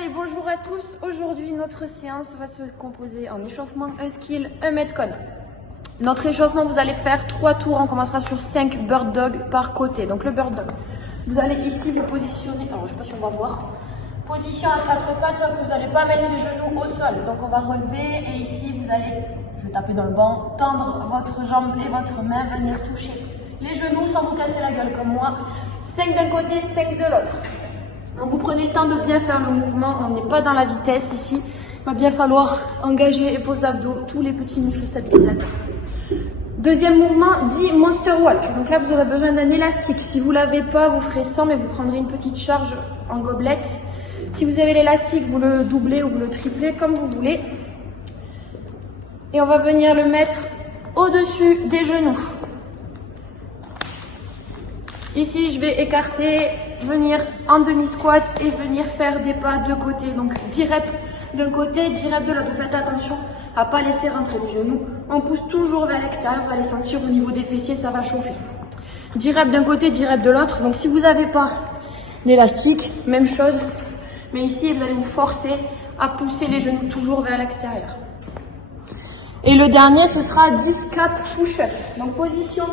Allez, bonjour à tous. Aujourd'hui, notre séance va se composer en échauffement, un skill, un metcon. Notre échauffement, vous allez faire 3 tours. On commencera sur 5 bird dog par côté. Donc le bird dog, vous allez ici vous positionner. Alors, je ne sais pas si on va voir. Position à 4 pattes, sauf que vous n'allez pas mettre les genoux au sol. Donc on va relever et ici, vous allez, je vais taper dans le banc, tendre votre jambe et votre main, venir toucher les genoux sans vous casser la gueule comme moi. 5 d'un côté, 5 de l'autre. Donc vous prenez le temps de bien faire le mouvement, on n'est pas dans la vitesse ici. Il va bien falloir engager vos abdos, tous les petits muscles stabilisateurs. Deuxième mouvement, dit monster walk. Donc là vous aurez besoin d'un élastique. Si vous ne l'avez pas, vous ferez 100, mais vous prendrez une petite charge en gobelet. Si vous avez l'élastique, vous le doublez ou vous le triplez comme vous voulez. Et on va venir le mettre au-dessus des genoux. Ici, je vais écarter, venir en demi-squat et venir faire des pas de côté. Donc 10 reps d'un côté, 10 reps de l'autre. Faites attention à ne pas laisser rentrer les genoux. On pousse toujours vers l'extérieur, vous allez sentir au niveau des fessiers, ça va chauffer. 10 reps d'un côté, 10 reps de l'autre. Donc si vous n'avez pas d'élastique, même chose. Mais ici, vous allez vous forcer à pousser les genoux toujours vers l'extérieur. Et le dernier, ce sera 10 cap push-up. Donc position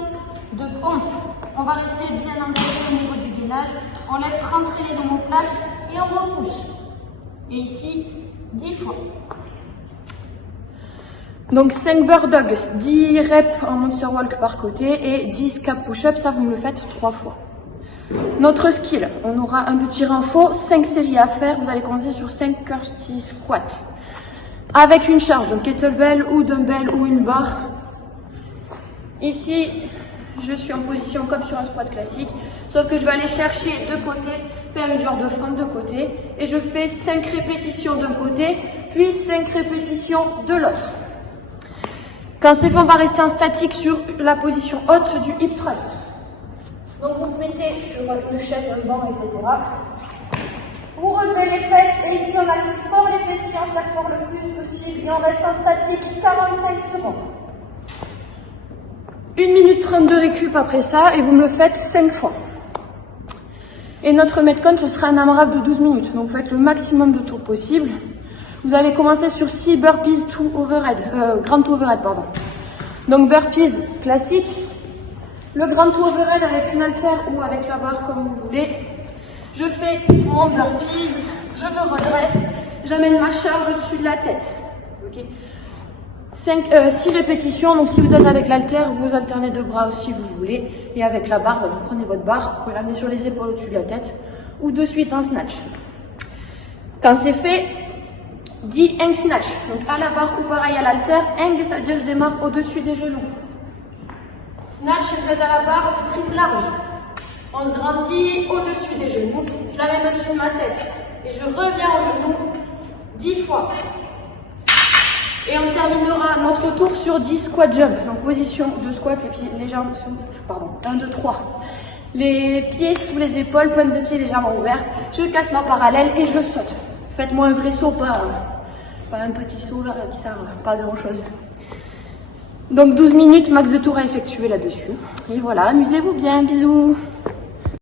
de pompe. On va rester bien engagé au niveau du gainage. On laisse rentrer les omoplates et on repousse. Et ici, 10 fois. Donc 5 bird dogs, 10 reps en monster walk par côté et 10 cap push-up. Ça, vous me le faites 3 fois. Notre skill, on aura un petit renfort, 5 séries à faire. Vous allez commencer sur 5 kirsty squats. Avec une charge, donc kettlebell ou dumbbell ou une barre. Ici, je suis en position comme sur un squat classique, sauf que je vais aller chercher de côté, faire une genre de fente de côté, et je fais 5 répétitions d'un côté, puis 5 répétitions de l'autre. Quand c'est fait, on va rester en statique sur la position haute du hip thrust. Donc vous mettez sur une chaise, un banc, etc. Vous relevez les fesses, et ici on active fort les fessiers, on serre fort le plus possible, et on reste en statique 45 secondes. 1 minute 30 de récup après ça, et vous me le faites 5 fois. Et notre metcon, ce sera un AMRAP de 12 minutes. Donc faites le maximum de tours possible. Vous allez commencer sur 6 burpees to overhead, grand to overhead, pardon. Donc burpees classique. Le grand to overhead avec une haltère ou avec la barre comme vous voulez. Je fais mon burpees, je me redresse, j'amène ma charge au-dessus de la tête. Okay. 6 répétitions, donc si vous êtes avec l'haltère, vous alternez 2 bras si vous voulez. Et avec la barre, vous prenez votre barre, vous pouvez l'amener sur les épaules au-dessus de la tête. Ou de suite en snatch. Quand c'est fait, 10 hang snatch. Donc à la barre ou pareil à l'haltère, hang, c'est-à-dire je démarre au-dessus des genoux. Snatch, si vous êtes à la barre, c'est prise large. On se grandit au-dessus des genoux. Je l'amène au-dessus de ma tête. Et je reviens en genoux 10 fois. Et on terminera notre tour sur 10 squat jump. Donc position de squat, les jambes, pardon, 1, 2, 3. Les pieds sous les épaules, pointe de pied légèrement ouverte. Je casse ma parallèle et je saute. Faites-moi un vrai saut, pas un petit saut là, qui sert pas à grand chose. Donc 12 minutes, max de tours à effectuer là-dessus. Et voilà, amusez-vous bien, bisous.